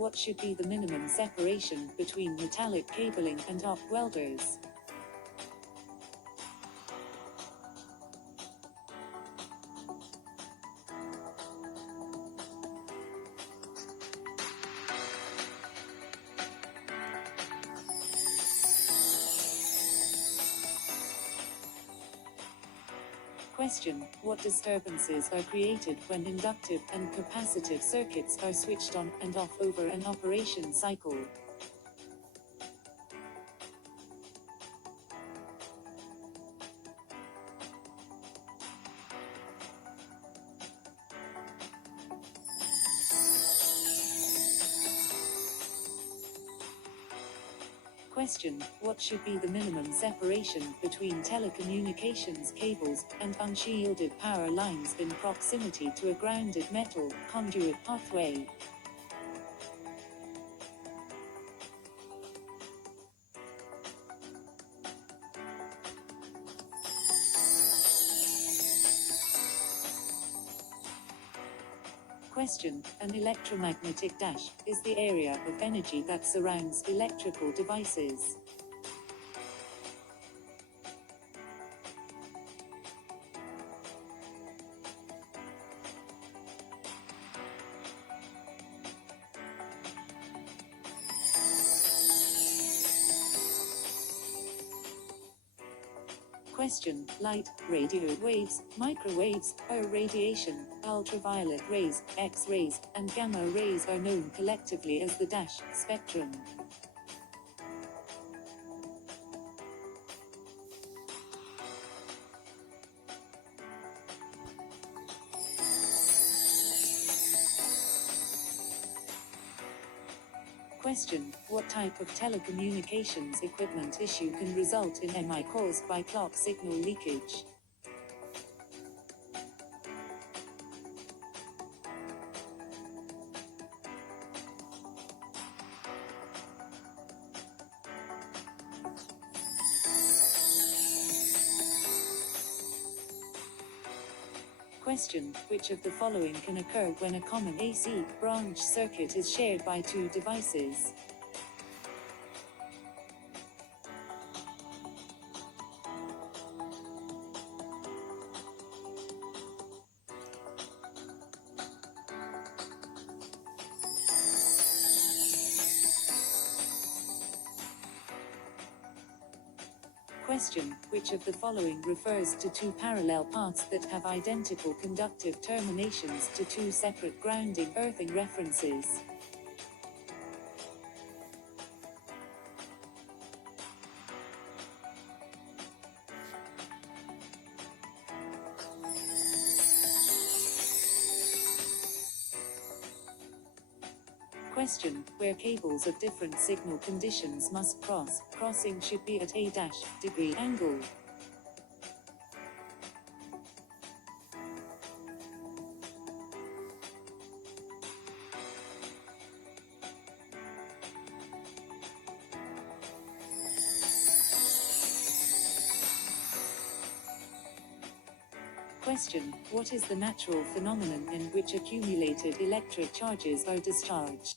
what should be the minimum separation between metallic cabling and arc welders? Question: what disturbances are created when inductive and capacitive circuits are switched on and off over an operation cycle? Question: what should be the minimum separation between telecommunications cables and unshielded power lines in proximity to a grounded metal conduit pathway? Question: an electromagnetic dash is the area of energy that surrounds electrical devices. Question: light, radio waves, microwaves, or radiation, ultraviolet rays, X-rays, and gamma rays are known collectively as the dash spectrum. Question: what type of telecommunications equipment issue can result in MI caused by clock signal leakage? Question: which of the following can occur when a common AC branch circuit is shared by two devices? Question: which of the following refers to two parallel paths that have identical conductive terminations to two separate grounding earthing references? Question: where cables of different signal conditions must cross, crossing should be at a degree angle. Question: what is the natural phenomenon in which accumulated electric charges are discharged?